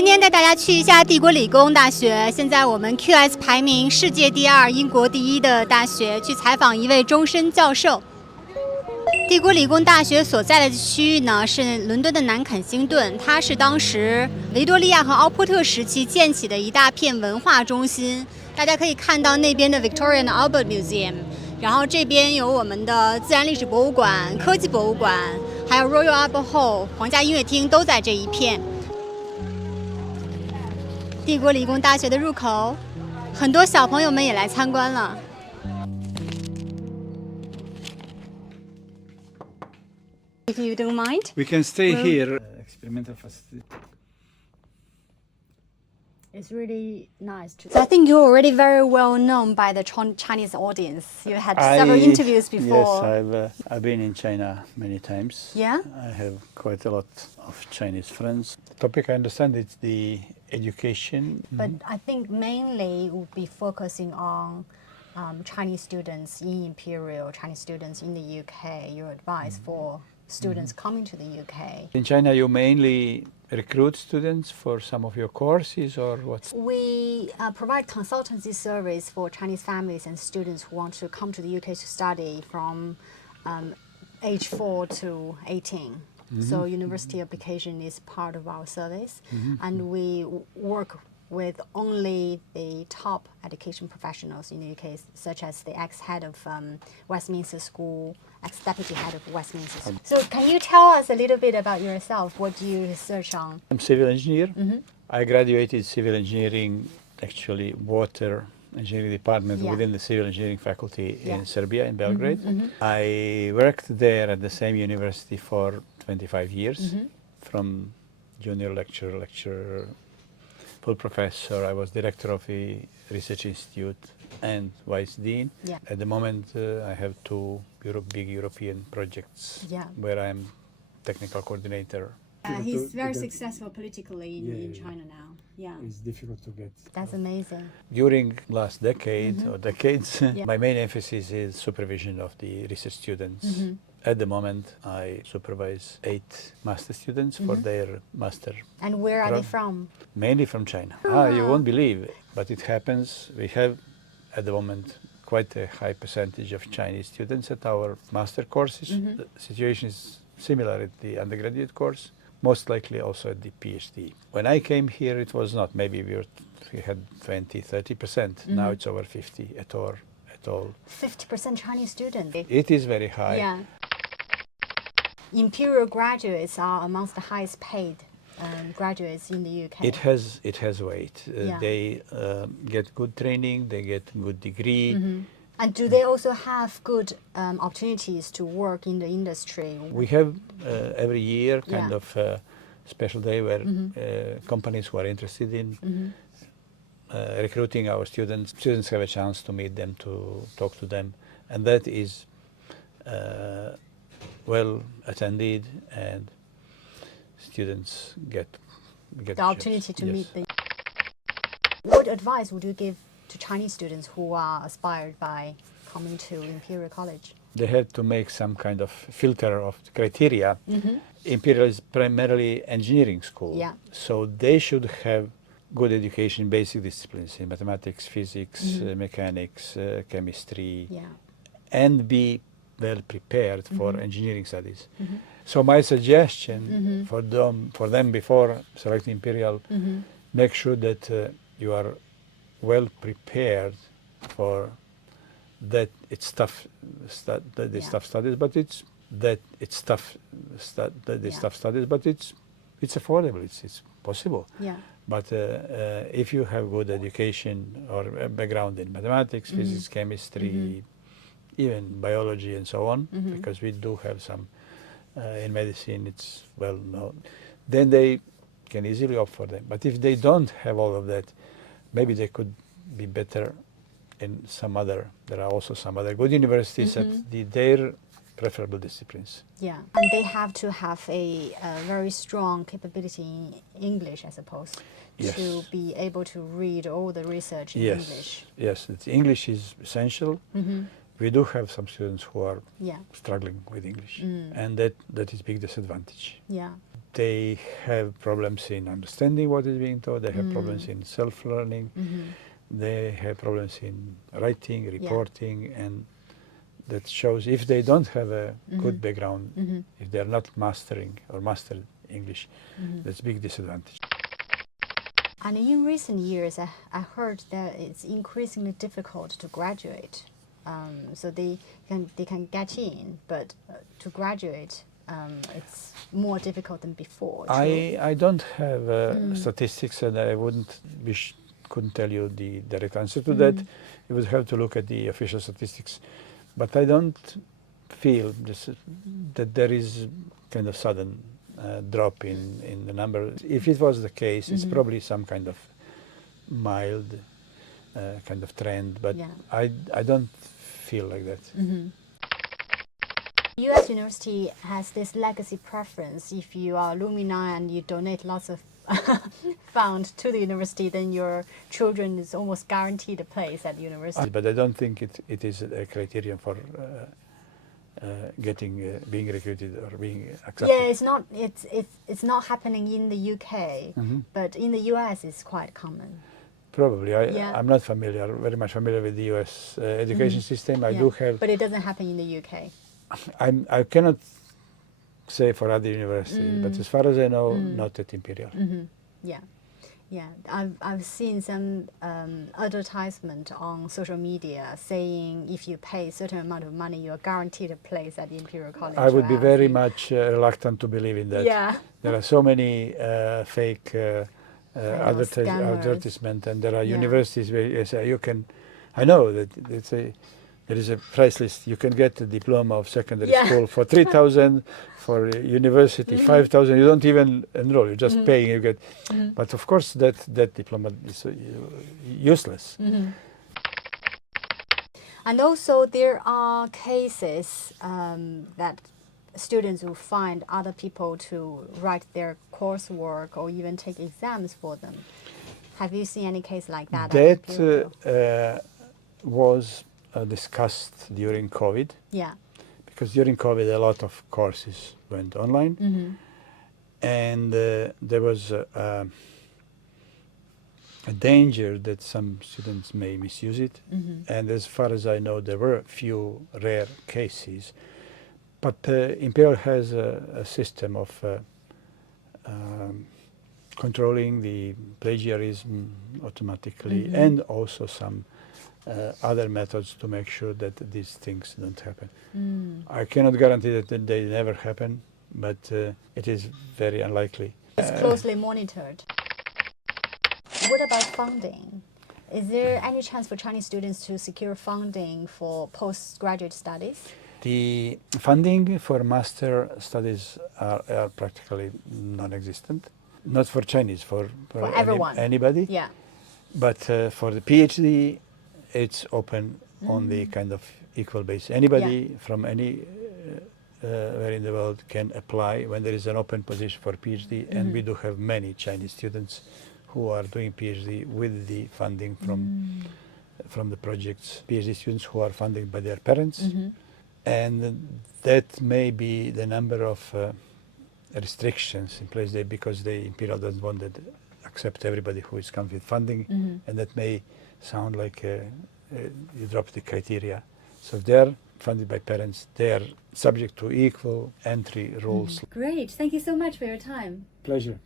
今天带大家去一下帝国理工大学。现在我们 QS 排名世界第2、英国第1的大学，去采访一位终身教授。帝国理工大学所在的区域呢，是伦敦的南肯辛顿，它是当时维多利亚和奥波特时期建起的一大片文化中心。大家可以看到那边的 Victoria and Albert Museum， 然后这边有我们的自然历史博物馆、科技博物馆，还有 Royal Albert Hall 皇家音乐厅都在这一片。帝国理工大学的入口，很多小朋友们也来参观了。If you don't mind, we can stay here. Experimental facility. It's really nice. So I think you're already very well known by the Chinese audience. You had several interviews before. Yes, I've been in China many times. Yeah? I have quite a lot of Chinese friends. The topic I understand is the education. But I think mainly it would be focusing on Chinese students in Imperial, Chinese students in the UK, your advice for students coming to the UK. In China, you mainly recruit students for some of your courses, or what? We provide consultancy service for Chinese families and students who want to come to the UK to study from age 4 to 18. So university application is part of our service, and we work with only the top education professionals in the UK, such as the ex-head of Westminster School, ex-deputy head of Westminster School. So can you tell us a little bit about yourself? What do you research on? I'm civil engineer. I graduated civil engineering, actually water engineering department within the civil engineering faculty in Serbia, in Belgrade. I worked there at the same university for 25 years, from junior lecturer, full professor. I was director of a research institute and vice dean. At the moment, I have two big European projects where I'm technical coordinator. He's very successful politically in China now. Yeah, it's difficult to get. That's amazing. During last decade or decades, my main emphasis is supervision of the research students. At the moment, I supervise 8 master students for their master. And where are they from? Mainly from China. You won't believe it, but it happens. We have, at the moment, quite a high percentage of Chinese students at our master courses. The situation is similar at the undergraduate course, most likely also at the PhD. When I came here, it was not. Maybe we had 20, 30%. Now it's over 50 at all. 50% Chinese students. It is very high. Yeah. Imperial graduates are amongst the highest paid graduates in the UK. It has weight. They get good training, they get good degree. And do they also have good opportunities to work in the industry? We have every year kind of special day where companies who are interested in recruiting our students have a chance to meet them, to talk to them, and that is well attended, and students get the opportunity to meet them. What advice would you give to Chinese students who are inspired by coming to Imperial College? They have to make some kind of filter of criteria. Imperial is primarily engineering school, so they should have good education, basic disciplines in mathematics, physics, mechanics, chemistry, and be well prepared for engineering studies. So my suggestion for them before selecting Imperial, make sure that you are well prepared for that. It's tough studies, but it's affordable. It's possible. But if you have good education or a background in mathematics, physics, chemistry, even biology and so on, because we do have some in medicine, it's well known, then they can easily opt for them. But if they don't have all of that, maybe they could be better in there are also some other good universities at their preferable disciplines. Yeah, and they have to have a very strong capability in English, I suppose, to be able to read all the research in English. Yes, English is essential. We do have some students who are struggling with English, and that is big disadvantage. Yeah. they have problems in understanding what is being taught. They have problems in self-learning. They have problems in writing, reporting, and that shows if they don't have a good background, if they're not mastering or mastered English, that's a big disadvantage. And in recent years, I heard that it's increasingly difficult to graduate. So they can get in, but to graduate, it's more difficult than before. I don't have statistics, and I couldn't tell you the direct answer to that. You would have to look at the official statistics. But I don't feel that there is kind of sudden drop in the number. If it was the case, it's probably some kind of mild kind of trend, but I don't feel like that. U.S. university has this legacy preference. If you are alumni and you donate lots of fund to the university, then your children is almost guaranteed a place at the university. But I don't think it is a criterion for being recruited or being accepted. Yeah, it's not happening in the UK, but in the US it's quite common. Probably. I'm not very much familiar with the US education system. I do have. But it doesn't happen in the UK. I cannot say for other universities, but as far as I know, not at Imperial. Yeah. I've seen some advertisement on social media saying if you pay a certain amount of money, you are guaranteed a place at the Imperial College. I would be very much reluctant to believe in that. Yeah. There are so many fake advertisements, and there are universities where you can. I know that there is a price list. You can get a diploma of secondary school for 3,000, for university 5,000. You don't even enroll; you're just paying. You get, but of course that diploma is useless. And also there are cases that students will find other people to write their coursework or even take exams for them. Have you seen any case like that? That was discussed during COVID. Yeah. Because during COVID, a lot of courses went online, and there was a danger that some students may misuse it. And as far as I know, there were a few rare cases. But Imperial has a system of controlling the plagiarism automatically, and also some other methods to make sure that these things don't happen. I cannot guarantee that they never happen, but it is very unlikely. It's closely monitored. What about funding? Is there any chance for Chinese students to secure funding for postgraduate studies? The funding for master studies are practically non-existent. Not for Chinese, for everyone. Anybody. Yeah. But for the PhD, it's open on the kind of equal basis. Anybody from any where in the world can apply when there is an open position for PhD, and we do have many Chinese students who are doing PhD with the funding from the projects. PhD students who are funded by their parents, and that may be the number of restrictions in place there, because the Imperial doesn't want to accept everybody who is coming with funding, and that may sound like you drop the criteria. So if they're funded by parents, they are subject to equal entry rules. Great. Thank you so much for your time. Pleasure.